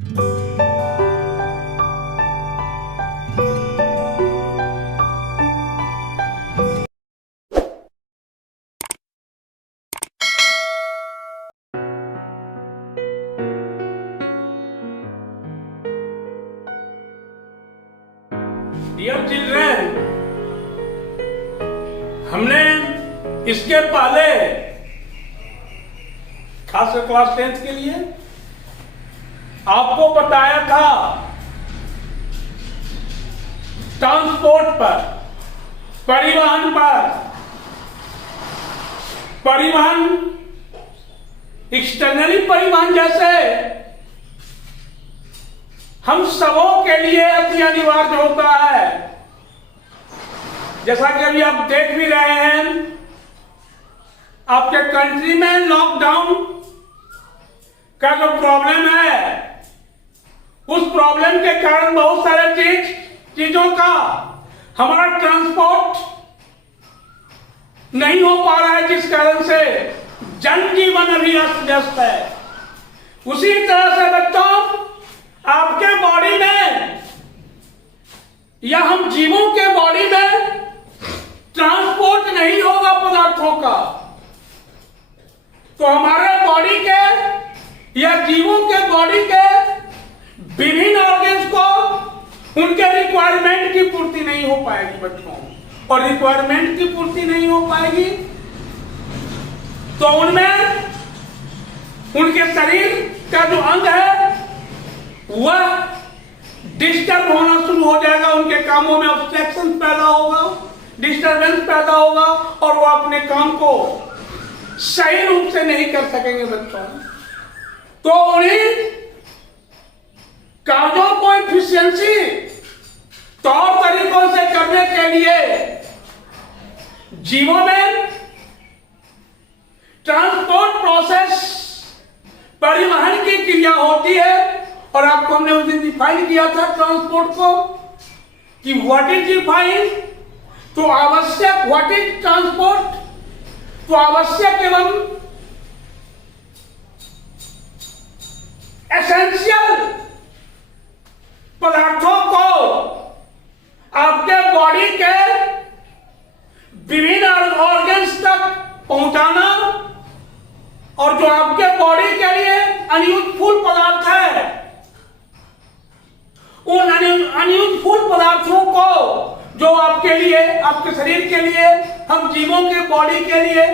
Dear children, हमने इसके पहले खासकर क्लास 10th के लिए आपको बताया था ट्रांसपोर्ट पर, परिवहन पर। परिवहन एक्सटर्नली परिवहन जैसे हम सबों के लिए अति अनिवार्य होता है। जैसा कि अभी आप देख भी रहे हैं, आपके कंट्री में लॉकडाउन का जो प्रॉब्लम है, उस प्रॉब्लम के कारण बहुत सारे चीजों का हमारा ट्रांसपोर्ट नहीं हो पा रहा है, जिस कारण से जनजीवन अभी अस्त व्यस्त है। उसी तरह से बच्चों, आपके बॉडी में या हम जीवों के बॉडी में ट्रांसपोर्ट नहीं होगा पदार्थों का, तो हमारे बॉडी के या जीवों के बॉडी के विभिन्न ऑर्गन्स को उनके रिक्वायरमेंट की पूर्ति नहीं हो पाएगी बच्चों। और रिक्वायरमेंट की पूर्ति नहीं हो पाएगी तो उनमें उनके शरीर का जो अंग है वह डिस्टर्ब होना शुरू हो जाएगा। उनके कामों में ऑब्स्ट्रक्शन पैदा होगा, डिस्टर्बेंस पैदा होगा और वो अपने काम को सही रूप से नहीं कर सकेंगे बच्चों। तो उन्हीं कार्यों को एफिशिएंसी तौर तरीकों से करने के लिए जीवों में ट्रांसपोर्ट प्रोसेस, परिवहन की क्रिया होती है। और आपको हमने उस दिन डिफाइन किया था ट्रांसपोर्ट को कि व्हाट इज डिफाइन, तो आवश्यक, व्हाट इज ट्रांसपोर्ट, तो आवश्यक एवं एसेंशियल पदार्थों को आपके बॉडी के विभिन्न ऑर्गन्स तक पहुंचाना, और जो आपके बॉडी के लिए अनयूजफुल पदार्थ है, उन अनयूजफुल पदार्थों को जो आपके लिए, आपके शरीर के लिए, हम जीवों के बॉडी के लिए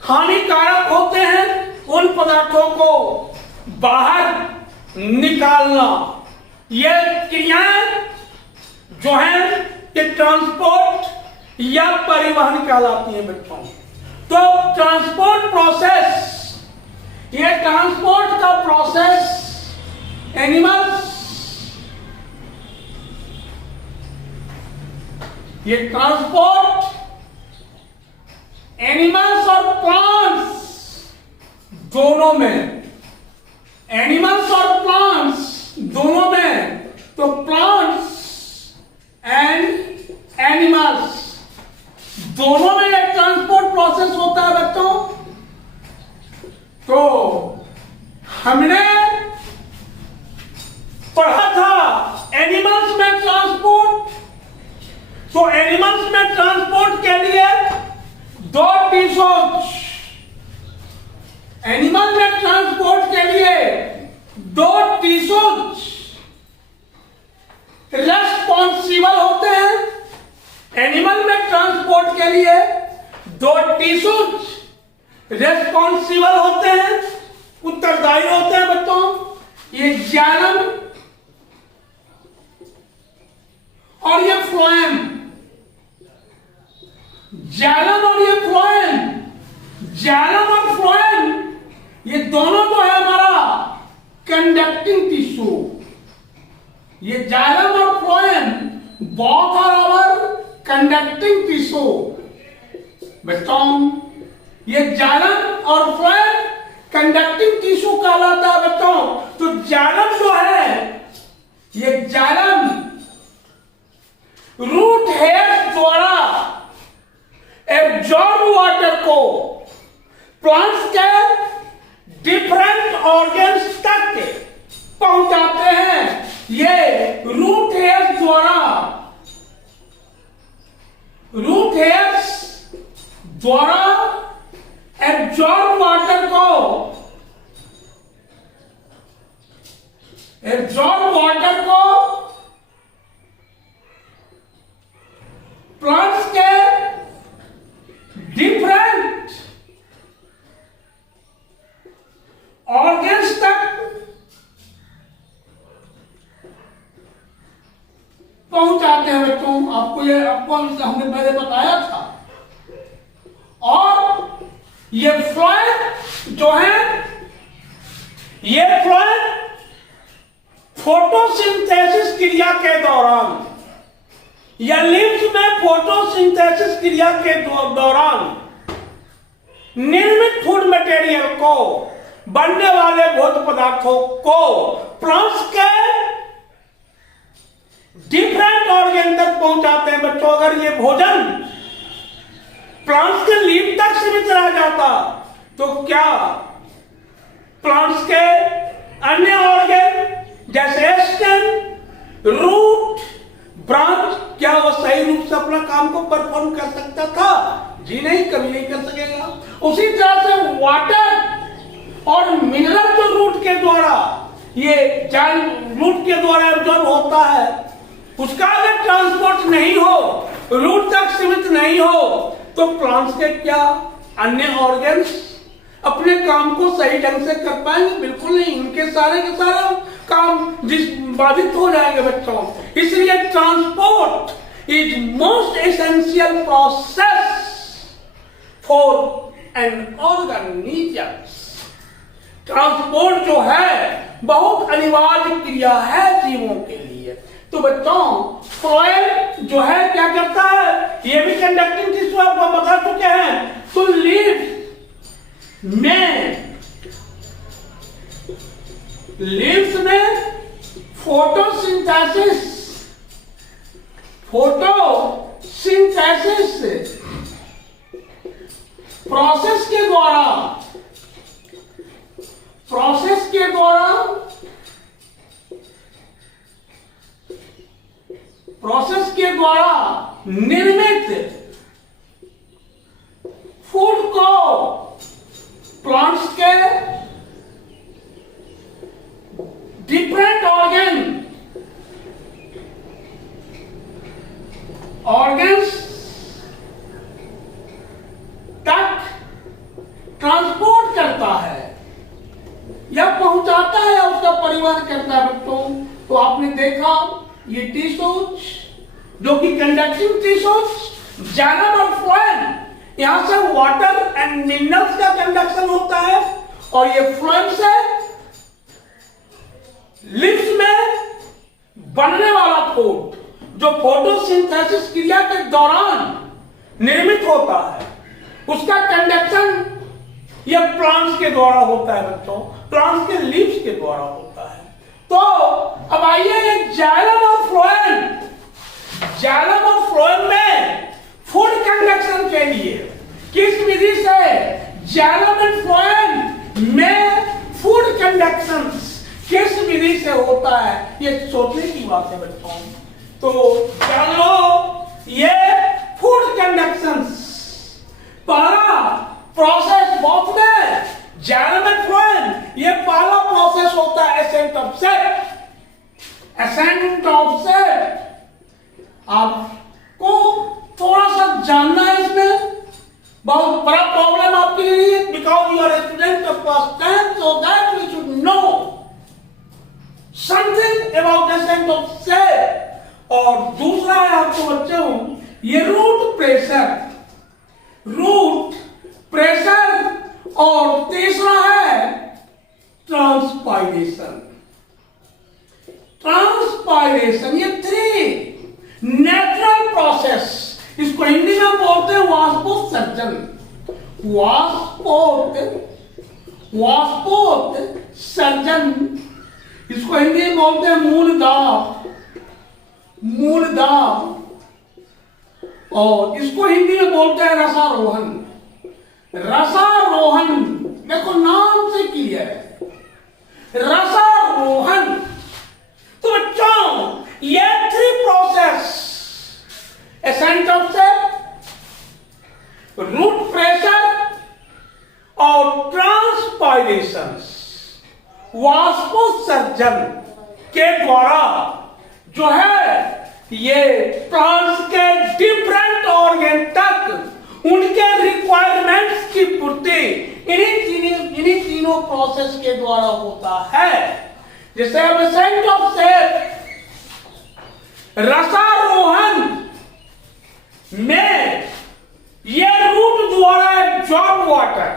हानिकारक होते हैं, उन पदार्थों को बाहर निकालना, ये क्रियाएं जो हैं ये ट्रांसपोर्ट या परिवहन कहलाती है बच्चों। तो ट्रांसपोर्ट प्रोसेस, ये ट्रांसपोर्ट का प्रोसेस एनिमल्स, ये ट्रांसपोर्ट एनिमल्स और प्लांट्स दोनों में, एनिमल्स और प्लांट्स दोनों में, तो प्लांट्स एंड एनिमल्स दोनों में एक ट्रांसपोर्ट प्रोसेस होता है बच्चों। तो हमने पढ़ा था एनिमल्स में ट्रांसपोर्ट, तो एनिमल्स में ट्रांसपोर्ट के लिए दो टिश्यूज, एनिमल में ट्रांसपोर्ट के लिए दो टिश्यूज रेस्पॉन्सिबल होते हैं। एनिमल में ट्रांसपोर्ट के लिए दो टिश्यूज रेस्पॉन्सिबल होते हैं, उत्तरदायी होते हैं बच्चों। ये जाइलम और ये फ्लोएम, जाइलम और ये फ्लोएम, जाइलम और फ्लोएम ये दोनों जो है हमारा कंडक्टिंग टिश्यू, ये जाइलम और phloem both are our conducting tissue बच्चों। ये जाइलम और फ्लोएम कंडक्टिंग टिश्यू कहलाता है बच्चों। तो जाइलम जो है, ये जाइलम रूट हेयर द्वारा एब्जॉर्ब वाटर को प्लांट्स के डिफरेंट ऑर्गन्स तक एब्जॉर्ब वाटर को प्लांट्स के डिफरेंट ऑर्गन्स तक पहुंचाते हैं बच्चों। आपको हमने पहले बताया था। और ये फ्लोएम जो है, ये फ्लोएम फोटोसिंथेसिस क्रिया के दौरान या लीव्स में फोटोसिंथेसिस क्रिया के दौरान निर्मित फूड मटेरियल को, बनने वाले भोज्य पदार्थों को प्लांट्स के डिफरेंट ऑर्गन तक पहुंचाते हैं बच्चों। अगर ये भोजन प्लांट्स के लीफ तक सीमित रह जाता तो क्या प्लांट्स के अन्य ऑर्गन जैसे स्टेम, रूट, ब्रांच, क्या वो सही रूप से अपना काम को परफॉर्म कर सकता था? जी नहीं, कभी नहीं कर सकेगा। उसी तरह से वाटर और मिनरल जो रूट के द्वारा, ये जल रूट के द्वारा एब्जॉर्ब होता है, उसका अगर ट्रांसपोर्ट नहीं हो, रूट तक सीमित नहीं हो, तो प्लांट्स के क्या अन्य ऑर्गन्स अपने काम को सही ढंग से कर पाएंगे? बिल्कुल नहीं। उनके सारे के सारे काम बाधित हो जाएंगे बच्चों। इसलिए transport is most essential process for an organisms. Transport जो है बहुत अनिवार्य क्रिया है जीवों के लिए। तो बच्चों, फ्लोएम जो है क्या करता है? ये भी कंडक्टिंग टिश्यू आपको बता चुके हैं। तो लीव्स में फोटोसिंथेसिस प्रोसेस के द्वारा निर्मित फूड को प्लांट्स के डिफरेंट ऑर्गन्स तक ट्रांसपोर्ट करता है या पहुंचाता है, उसका परिवहन करता है बच्चों। तो आपने देखा ये टिश्यूज जो कि कंडक्टिंग टिश्यूज, जाइलम और फ्लोएम, यहां से वाटर एंड मिनरल्स का कंडक्शन होता है। और ये फ्लोएम से लिप्स में बनने वाला फूड जो फोटोसिंथेसिस क्रिया के दौरान निर्मित होता है, उसका कंडक्शन ये प्लांट्स के द्वारा होता है बच्चों, प्लांट्स के लीव्स के द्वारा होता है। तो अब आइए जाइलम और फ्लोएम में फूड कंडक्शन के लिए किस विधि से जाइलम एंड फ्लोएम में फूड कंडक्शन किस विधि से होता है, ये सोचने की बात है बच्चों। तो जान लो, ये फूड कंडक्शन पहला प्रोसेस बॉथ में जाइलम एंड फ्लोएम, ये पहला प्रोसेस होता है एसेंट ऑफ सेट। आपको थोड़ा सा जानना है, इसमें बहुत बड़ा प्रॉब्लम आपके लिए, because you are a student of class 10, so that we should know something about ascent of sap. और दूसरा है आपको बच्चों, ये रूट प्रेशर, और तीसरा है ट्रांसपायरेशन। ये 3 नेचुरल प्रोसेस, इसको हिंदी में बोलते हैं वाष्पोत्सर्जन। वाष्पोत्सर्जन, इसको हिंदी में बोलते हैं मूलदाब, और इसको हिंदी में बोलते हैं रसारोहण। देखो नाम से क्लियर है, रसारोहण। तो बच्चों, ये 3 process, ascent of sap, root pressure और ट्रांसपायरेशन, वाष्पोत्सर्जन, के द्वारा जो है ये प्लांट्स के डिफरेंट ऑर्गन तक उनके रिक्वायरमेंट्स की पूर्ति इन्हीं तीनों प्रोसेस के द्वारा होता है। जैसे एब्सेंट ऑफ सेट रसारोहण में ये रूट द्वारा एब्जॉर्ब वाटर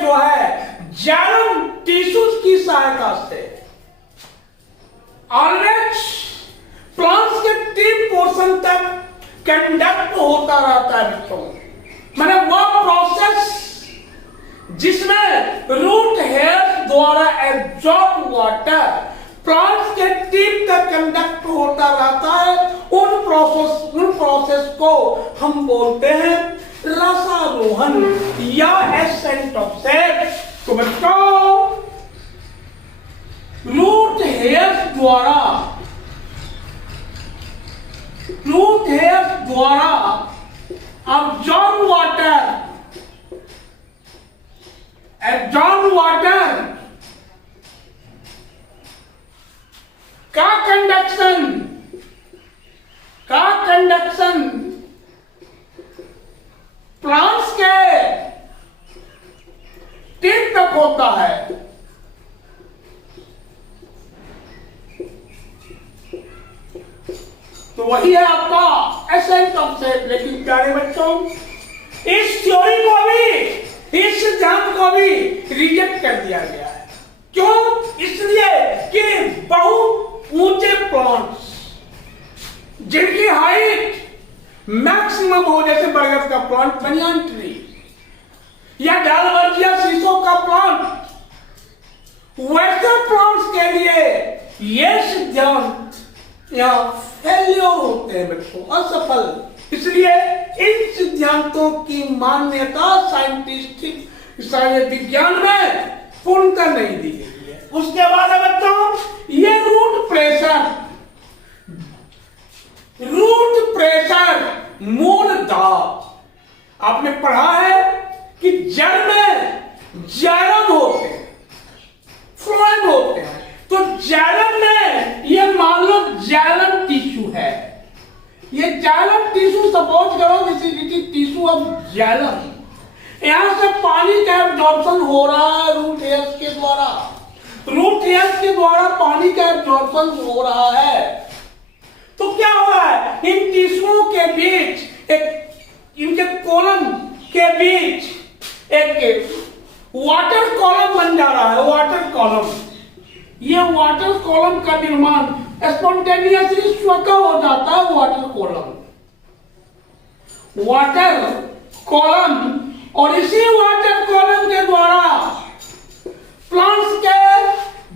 जो है जाइलम टिश्यूज की सहायता से ऑलवेज प्लांट्स के टिप पोर्शन तक कंडक्ट होता रहता है बच्चों। मैंने वह प्रोसेस जिसमें रूट हेयर द्वारा एब्जॉर्ब वाटर प्लांट्स के टिप तक कंडक्ट होता रहता है, उन प्रोसेस को हम बोलते हैं रसारोहण या एसेंट ऑफ सेट। तो बच्चों रूट हेयर द्वारा एब्जॉर्ब वाटर का कंडक्शन प्लांट्स के टिप तक होता है। तो वही है आपका एसेंट ऑफ सेट। लेकिन प्यारे बच्चों इस थ्योरी को भी, इस सिद्धांत को भी रिजेक्ट कर दिया गया है। क्यों? इसलिए कि बहुत ऊंचे प्लांट्स जिनकी हाइट मैक्सिमम हो, जैसे बरगद का प्लांट, बनियान ट्री या डालवर्जिया शीशों का प्लांट, वैसे प्लांट्स के लिए ये सिद्धांत या फेल्योर होते हैं बच्चों, असफल। इसलिए इन सिद्धांतों की मान्यता साइंटिस्टिक विज्ञान में पूर्णतः नहीं दी गई है। उसके बाद बच्चों ये रूट प्रेशर मूल दाब आपने पढ़ा है कि जड़ में जाइलम होते हैं, फ्लोएम होते हैं। तो जाइलम में ये मान लो जाइलम टिश्यू है, ये जाइलम टिश्यू सपोज करो टिश्यू ऑफ जाइलम, यहां से पानी का एब्जॉर्प्शन हो रहा है रूट हेयर्स के द्वारा पानी का एब्जॉर्प्शन हो रहा है। तो क्या हो रहा है, इन टिश्यूओं के बीच इनके कॉलम के बीच एक वाटर कॉलम बन जा रहा है। वाटर कॉलम, ये वाटर कॉलम का निर्माण स्पॉन्टेनियसली स्वतः हो जाता है। वाटर कॉलम और इसी वाटर कॉलम के द्वारा प्लांट्स के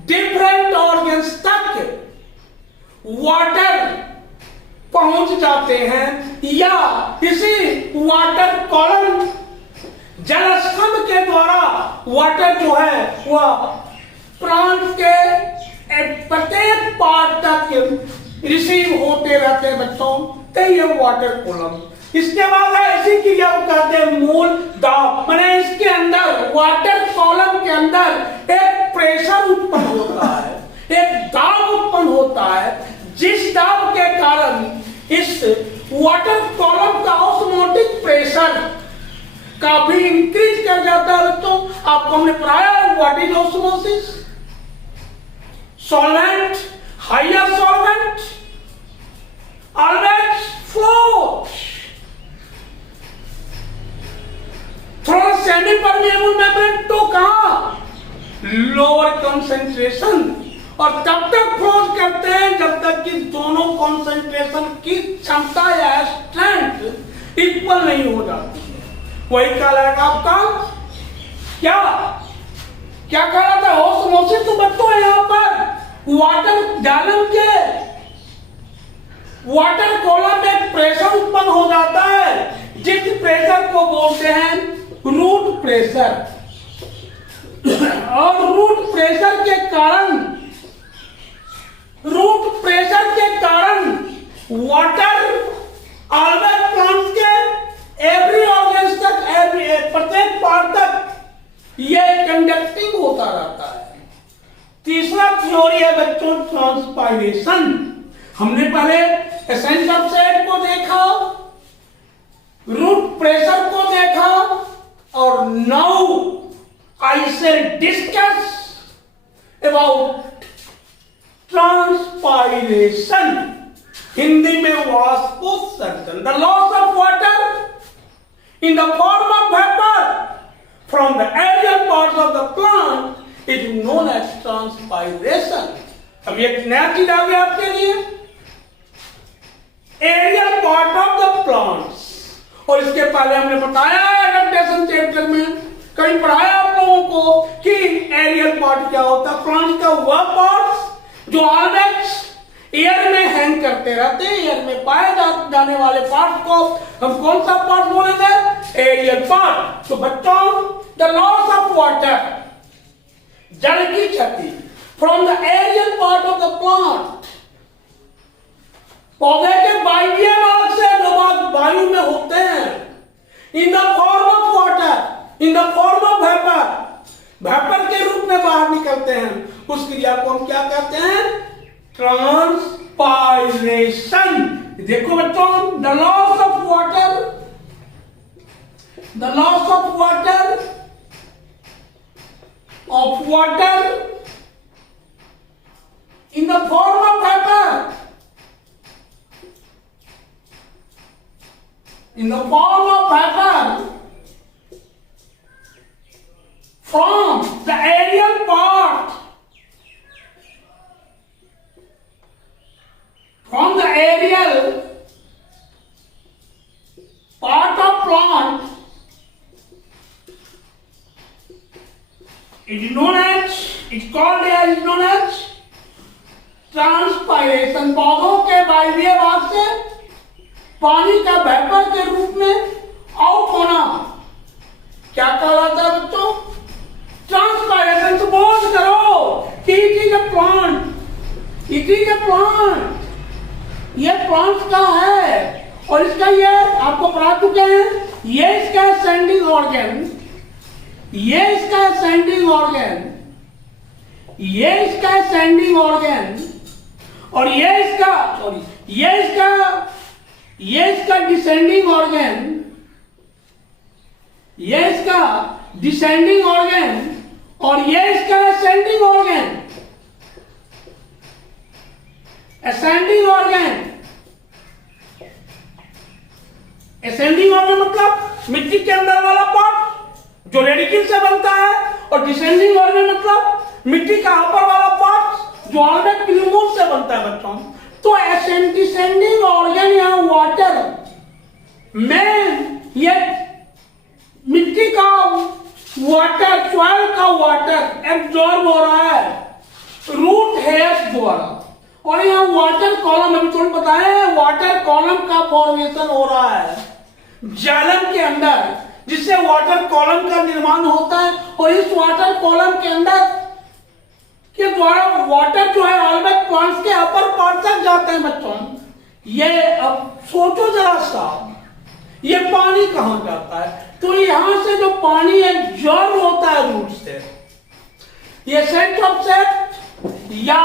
डिफरेंट ऑर्गन्स तक वाटर पहुंच जाते हैं, या इसी वाटर कॉलम जलस्तंभ के द्वारा वाटर जो है वह प्लांट के प्रत्येक पार्ट तक रिसीव होते रहते हैं बच्चों। तो ये वाटर कॉलम, इसके बाद है इसी क्रिया को कहते हैं मूल दाब। माने इसके अंदर वाटर कॉलम के अंदर एक प्रेशर उत्पन्न होता है, एक दाब उत्पन्न होता है, जिस दाब के कारण इस वाटर कॉलम का ऑस्मोटिक प्रेशर काफी इंक्रीज कर जाता है। तो आपको हमने पढ़ाया what is osmosis, solvent, higher solvent always flows through semi permeable membrane to कहां, लोअर कंसंट्रेशन, और तब तक फ्लोज करते हैं जब तक कि दोनों कंसंट्रेशन की क्षमता या स्ट्रेंथ इक्वल नहीं हो जाती है। वही कहलाएगा आपका क्या कहलाता है ऑस्मोसिस। तो बच्चों यहाँ पर वाटर जाइलम के वाटर कॉलम में प्रेशर उत्पन्न हो जाता है, जिस प्रेशर को बोलते हैं रूट प्रेशर। और रूट प्रेशर के कारण वाटर ऑलवेज प्लांट्स के एवरी ऑर्गन्स तक, प्रत्येक पार्ट तक ये कंडक्टिंग होता रहता है। तीसरा थ्योरी है बच्चों ट्रांसपायरेशन। हमने पहले एसेंस ऑफ सेट को देखा, रूट प्रेशर को देखा, और now I shall discuss about transpiration, Hindi में वाष्पोत्सर्जन। The loss of water in the form of vapour from the aerial parts of the plant is known as transpiration. अब एक नया चीज आ गया आपके लिए, aerial part of the plants. और इसके पहले हमने बताया एडेप्टेशन चैप्टर में, कहीं पढ़ाया आप लोगों को कि एरियल पार्ट क्या होता है। प्लांट का वह पार्ट जो ऑलवेज एयर में हैंग करते रहते हैं, एयर में पाए जाने वाले पार्ट को हम कौन सा पार्ट बोलेंगे? Aerial part. तो बच्चों, द लॉस ऑफ वाटर, जल की क्षति, from the aerial part of the plant, पौधे के बाह्य भाग से जो भाग वायु में होते हैं, इन the form of water, in the form of vapour, vapour के रूप में बाहर निकलते हैं, उस क्रिया को हम क्या कहते हैं? ट्रांसपायरेशन। देखो बच्चों, the loss of water, the loss of water in the form of vapor, in the form of vapor from the aerial part, from the aerial part of plant is known as, it's called as, known as transpiration. पौधों के बाह्य भाग से पानी का vapour के रूप में आउट होना क्या कहलाता है बच्चों? ट्रांसपायरेशन। तो बोझ करो कि it is a plant, it is a plant, ये प्लांट का है और इसका ये आपको पढ़ा चुके हैं, ये इसका सेंडिंग ऑर्गन, ये इसका सेंडिंग ऑर्गन, ये इसका सेंडिंग ऑर्गन, और ये इसका, सॉरी, ये इसका डिसेंडिंग ऑर्गन, ये इसका डिसेंडिंग ऑर्गन, और ये इसका ascending organ, ascending organ. Ascending organ मतलब मिट्टी के अंदर वाला पार्ट जो रेडिकल से बनता है, और डिसेंडिंग ऑर्गन मतलब मिट्टी का ऊपर वाला पार्ट जो ऑलवेज प्यूमोस से बनता है बच्चों। तो डिसेंडिंग ऑर्गन या वाटर में ये मिट्टी का वाटर, सॉइल का वाटर एब्जॉर्ब हो रहा है रूट हेयर्स द्वारा, और यहाँ वाटर कॉलम, अभी थोड़ा बताया, वाटर कॉलम का फॉर्मेशन हो रहा है जालम के अंदर, जिससे वाटर कॉलम का निर्माण होता है। और इस वाटर कॉलम के अंदर के द्वारा वाटर जो है ऑलवेज प्लांट्स के अपर पार्ट तक जाते हैं बच्चों। ये अब सोचो जरा सा, ये पानी कहां जाता है? तो यहां से जो पानी एब्जॉर्ब होता है रूट से, ये सेट ऑफ सेट या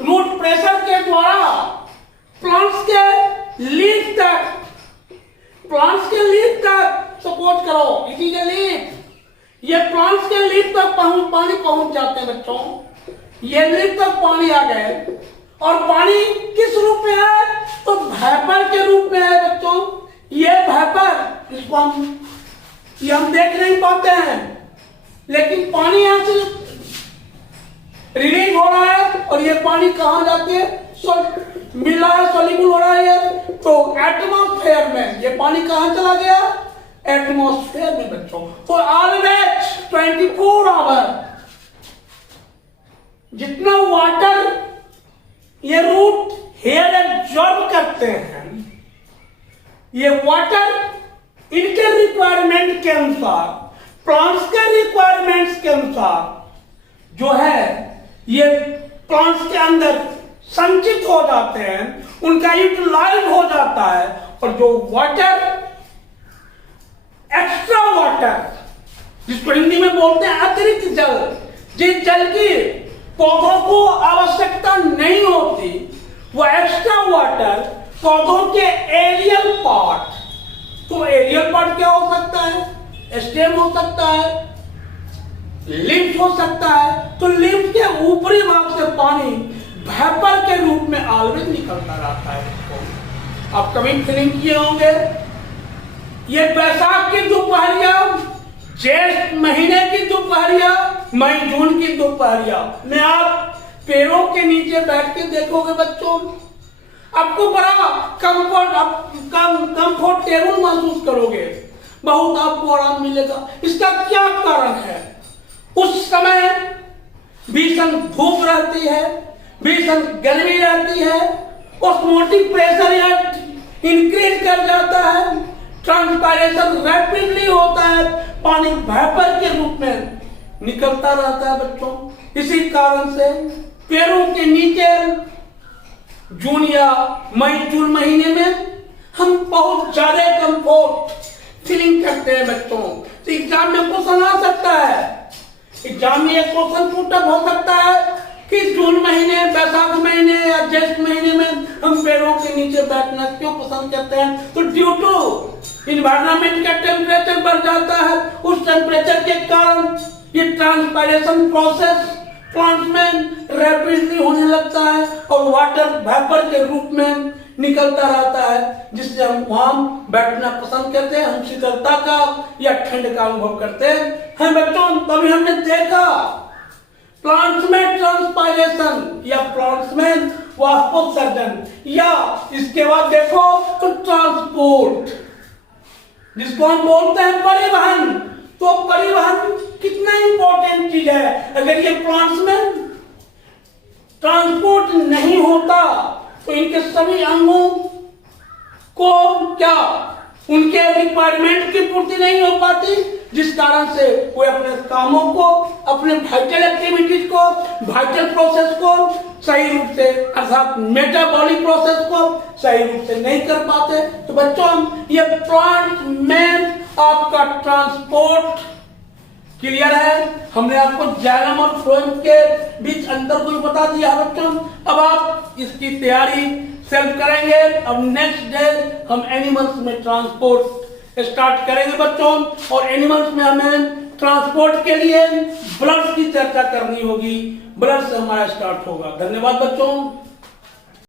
रूट प्रेशर के द्वारा प्लांट्स के लीफ तक, प्लांट्स के लीफ तक, सपोज करो इट इज ए लीफ, ये प्लांट्स के लीफ तक पानी पहुंच जाते हैं बच्चों। ये लीफ तक पानी आ गए, और पानी किस रूप में है? तो वेपर के रूप में है बच्चों। ये वेपर, इसको हम देख नहीं पाते हैं, लेकिन पानी यहां से रिलीज हो रहा है, और ये पानी कहां जाके मिल रहा है, सॉल्युबल हो रहा है, तो एटमॉस्फेयर में। ये पानी कहां चला गया? एटमॉस्फेयर में बच्चों। तो ऑलवेज 24 आवर जितना वाटर ये रूट हेयर एब्जॉर्ब करते हैं, ये वाटर इनके रिक्वायरमेंट के अनुसार, प्लांट्स के रिक्वायरमेंट्स के अनुसार जो है ये प्लांट्स के अंदर संचित हो जाते हैं, उनका यूटिलाइज हो जाता है। और जो वाटर, एक्स्ट्रा वाटर, जिसको हिंदी में बोलते हैं अतिरिक्त जल, जिस जल की पौधों को आवश्यकता नहीं होती, वो एक्स्ट्रा वाटर पौधों के एरियल पार्ट, तो एरियल पार्ट क्या हो सकता है? स्टेम हो सकता है, लिम्फ हो सकता है। तो लिम्फ के ऊपरी भाग से पानी वेपर के रूप में ऑलवेज निकलता रहता है। आप कभी फीलिंग किए होंगे, ये बैसाख की दोपहरिया, जेठ महीने की दोपहरिया, मई जून की दोपहरिया में आप पेड़ों के नीचे बैठ के देखोगे बच्चों, आपको बड़ा कंफर्टेबल महसूस करोगे, बहुत आपको आराम मिलेगा। इसका क्या कारण है? उस समय भीषण धूप रहती है, भीषण गर्मी रहती है, ऑस्मोटिक प्रेशर इंक्रीज कर जाता है, ट्रांसपायरेशन रैपिडली होता है, पानी वेपर के रूप में निकलता रहता है बच्चों। इसी कारण से पेड़ों के नीचे जून या मई जून महीने में हम बहुत ज्यादा कंफर्ट फीलिंग करते हैं बच्चों। तो एग्जाम में क्वेश्चन आ सकता है, एग्जाम में एक क्वेश्चन पुटअप हो सकता है कि जून महीने, बैसाख महीने या ज्येष्ठ महीने में हम पेड़ों के नीचे बैठना क्यों पसंद करते हैं? तो ड्यू टू इन्वायरमेंट का टेम्परेचर बढ़ जाता है, उस टेम्परेचर के कारण ये ट्रांसपायरेशन प्रोसेस प्लांट्स में रैपिडली होने लगता है और वाटर वेपर के रूप में निकलता रहता है, जिससे हम वहां बैठना पसंद करते हैं, हम शीतलता का या ठंड का अनुभव करते हैं बच्चों। तभी हमने देखा प्लांट्स में ट्रांसपायरेशन या प्लांट्स में वाष्पोत्सर्जन, या इसके बाद देखो तो ट्रांसपोर्ट, जिसको हम बोलते हैं परिवहन। तो परिवहन कितना इंपॉर्टेंट चीज है। अगर ये प्लांट्स में ट्रांसपोर्ट नहीं होता तो इनके सभी अंगों को क्या, उनके रिक्वायरमेंट की पूर्ति नहीं हो पाती, जिस कारण से वे अपने कामों को, अपने वाइटल एक्टिविटीज को, वाइटल प्रोसेस को सही रूप से, अर्थात मेटाबॉलिक प्रोसेस को सही रूप से नहीं कर पाते। तो बच्चों, ये प्लांट में आपका ट्रांसपोर्ट क्लियर है। हमने आपको जाइलम और फ्लोएम के बीच अंतर को भी बता दिया बच्चों। अब आप इसकी तैयारी सेल्फ करेंगे। अब नेक्स्ट डे हम एनिमल्स में ट्रांसपोर्ट स्टार्ट करेंगे बच्चों, और एनिमल्स में हमें ट्रांसपोर्ट के लिए ब्लड की चर्चा करनी होगी। ब्लड से हमारा स्टार्ट होगा। धन्यवाद बच्चों।